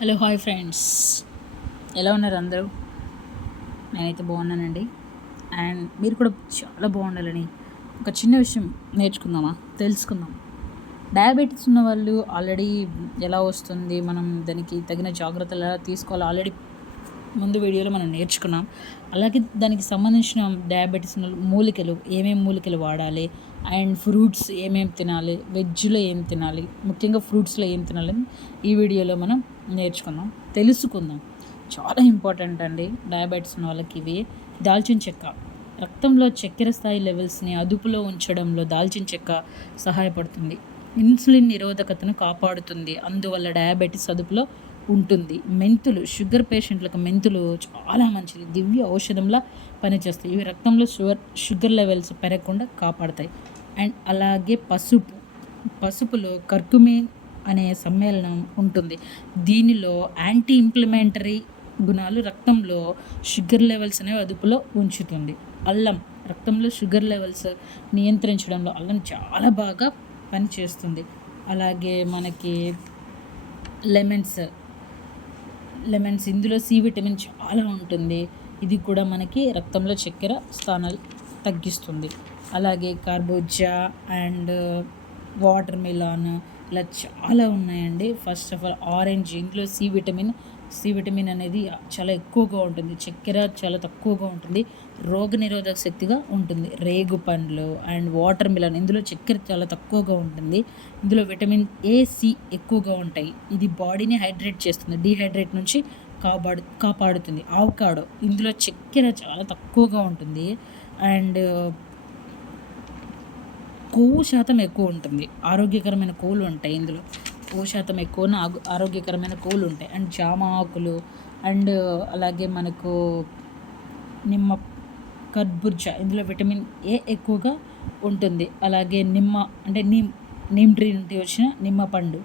Hello hi friends, ఎలా ఉన్నారు అందరూ? నేనైతే బాగున్నానండి. అండ్ మీరు కూడా చాలా బాగుండాలని ఒక చిన్న విషయం నేర్చుకుందామా, తెలుసుకుందాం. డయాబెటీస్ ఉన్న వాళ్ళు ఆల్రెడీ ఎలా వస్తుంది, మనం దానికి తగిన జాగ్రత్తలు ఎలా తీసుకోవాలో ఆల్రెడీ ముందు వీడియోలో మనం నేర్చుకున్నాం. అలాగే దానికి సంబంధించిన డయాబెటీస్ మూలికలు ఏమేమి మూలికలు వాడాలి, అండ్ ఫ్రూట్స్ ఏమేమి తినాలి, వెజ్లో ఏం తినాలి, ముఖ్యంగా ఫ్రూట్స్లో ఏం తినాలని ఈ వీడియోలో మనం నేర్చుకుందాం, తెలుసుకుందాం. చాలా ఇంపార్టెంట్ అండి డయాబెటీస్ ఉన్న వాళ్ళకి ఇవి. దాల్చిన చెక్క రక్తంలో చక్కెర స్థాయి లెవెల్స్ని అదుపులో ఉంచడంలో దాల్చిన చెక్క సహాయపడుతుంది. ఇన్సులిన్ నిరోధకతను కాపాడుతుంది, అందువల్ల డయాబెటీస్ అదుపులో ఉంటుంది. మెంతులు షుగర్ పేషెంట్లకు మెంతులు చాలా మంచిది, దివ్య ఔషధంలా పనిచేస్తాయి. ఇవి రక్తంలో షుగర్ లెవెల్స్ పెరగకుండా కాపాడతాయి. అండ్ అలాగే పసుపులో కర్కుమిన్ అనే సమ్మేళనం ఉంటుంది. దీనిలో యాంటీ ఇంప్లిమెంటరీ గుణాలు రక్తంలో షుగర్ లెవెల్స్ అనేవి అదుపులో ఉంచుతుంది. అల్లం రక్తంలో షుగర్ లెవెల్స్ నియంత్రించడంలో అల్లం చాలా బాగా పనిచేస్తుంది. అలాగే మనకి లెమన్స్ ఇందులో సి విటమిన్ చాలా ఉంటుంది. ఇది కూడా మనకి రక్తంలో చక్కెర స్థానాలు తగ్గిస్తుంది. అలాగే కార్బోజా అండ్ వాటర్ మిలాన్ ఇలా చాలా ఉన్నాయండి. ఫస్ట్ ఆఫ్ ఆల్ ఆరెంజ్, ఇందులో సి విటమిన్ అనేది చాలా ఎక్కువగా ఉంటుంది, చక్కెర చాలా తక్కువగా ఉంటుంది, రోగనిరోధక శక్తిగా ఉంటుంది. రేగు పండ్లు అండ్ వాటర్ మిలన్ ఇందులో చక్కెర చాలా తక్కువగా ఉంటుంది, ఇందులో విటమిన్ ఏ, సి ఎక్కువగా ఉంటాయి. ఇది బాడీని హైడ్రేట్ చేస్తుంది, డీహైడ్రేట్ నుంచి కాపాడుతుంది. ఆవకాడో ఇందులో చక్కెర చాలా తక్కువగా ఉంటుంది అండ్ కొవ్వు శాతం ఎక్కువ ఉంటుంది, ఆరోగ్యకరమైన కొవ్వులు ఉంటాయి ఇందులో. కొవ్వు శాతం ఎక్కువ ఆరోగ్యకరమైన కొవ్వులు ఉంటాయి. అండ్ జామ ఆకులు అండ్ అలాగే మనకు నిమ్మ కర్బూజా ఇందులో విటమిన్ ఏ ఎక్కువగా ఉంటుంది. అలాగే నిమ్మ అంటే నీమ్ ట్రీ నుండి వచ్చిన నిమ్మ పండు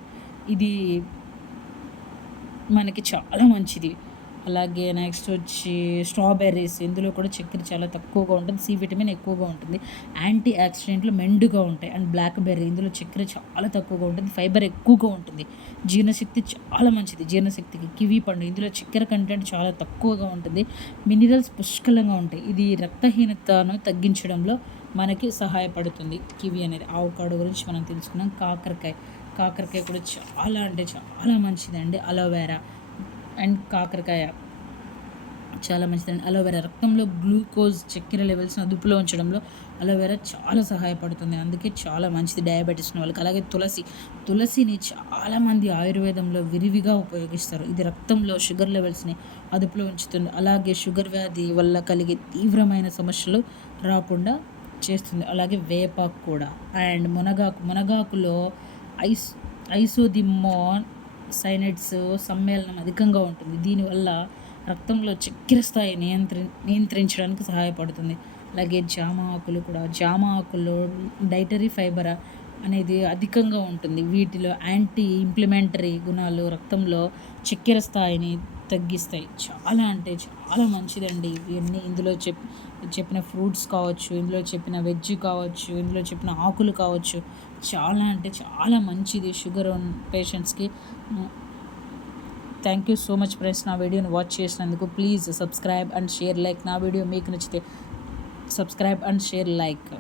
ఇది మనకి చాలా మంచిది. అలాగే నెక్స్ట్ వచ్చి స్ట్రాబెర్రీస్, ఇందులో కూడా చక్కెర చాలా తక్కువగా ఉంటుంది, సి విటమిన్ ఎక్కువగా ఉంటుంది, యాంటీ ఆక్సిడెంట్లు మెండుగా ఉంటాయి. అండ్ బ్లాక్ బెర్రీ ఇందులో చక్కెర చాలా తక్కువగా ఉంటుంది, ఫైబర్ ఎక్కువగా ఉంటుంది, జీర్ణశక్తి చాలా మంచిది జీర్ణశక్తికి. కివీ పండు ఇందులో చక్కెర కంటెంట్ చాలా తక్కువగా ఉంటుంది, మినరల్స్ పుష్కలంగా ఉంటాయి, ఇది రక్తహీనతను తగ్గించడంలో మనకి సహాయపడుతుంది కివీ అనేది. ఆవకాడో గురించి మనం తెలుసుకున్నాం. కాకరకాయ కూడా చాలా అంటే చాలా మంచిదండి. అలోవెరా అండ్ కాకరకాయ చాలా మంచిదండి. అలోవెరా రక్తంలో గ్లూకోజ్ చక్కెర లెవెల్స్ని అదుపులో ఉంచడంలో అలోవెరా చాలా సహాయపడుతుంది, అందుకే చాలా మంచిది డయాబెటీస్ ఉన్న వాళ్ళకి. అలాగే తులసిని చాలామంది ఆయుర్వేదంలో విరివిగా ఉపయోగిస్తారు, ఇది రక్తంలో షుగర్ లెవెల్స్ని అదుపులో ఉంచుతుంది. అలాగే షుగర్ వ్యాధి వల్ల కలిగే తీవ్రమైన సమస్యలు రాకుండా చేస్తుంది. అలాగే వేపాకు కూడా. అండ్ మునగాకులో ఐసోదిమోన్ సైనైడ్స్ సమ్మేళనం అధికంగా ఉంటుంది, దీనివల్ల రక్తంలో చక్కెర స్థాయి నియంత్రించడానికి సహాయపడుతుంది. అలాగే జామ ఆకుల్లో డైటరీ ఫైబర్ అనేది అధికంగా ఉంటుంది, వీటిలో యాంటీ ఇంప్లిమెంటరీ గుణాలు రక్తంలో చక్కెర స్థాయిని తగ్గిస్తాయి. చాలా అంటే చాలా మంచిదండి ఇవన్నీ. ఇందులో చెప్పిన ఫ్రూట్స్ కావచ్చు, ఇందులో చెప్పిన వెజ్ కావచ్చు, ఇందులో చెప్పిన ఆకులు కావచ్చు, చాలా అంటే చాలా మంచిది షుగర్ పేషెంట్స్కి. Thank you so much friends, నా వీడియోని వాచ్ చేసినందుకు. Please subscribe and share, like. నా వీడియో మీకు నచ్చితే సబ్స్క్రైబ్ అండ్ షేర్, లైక్.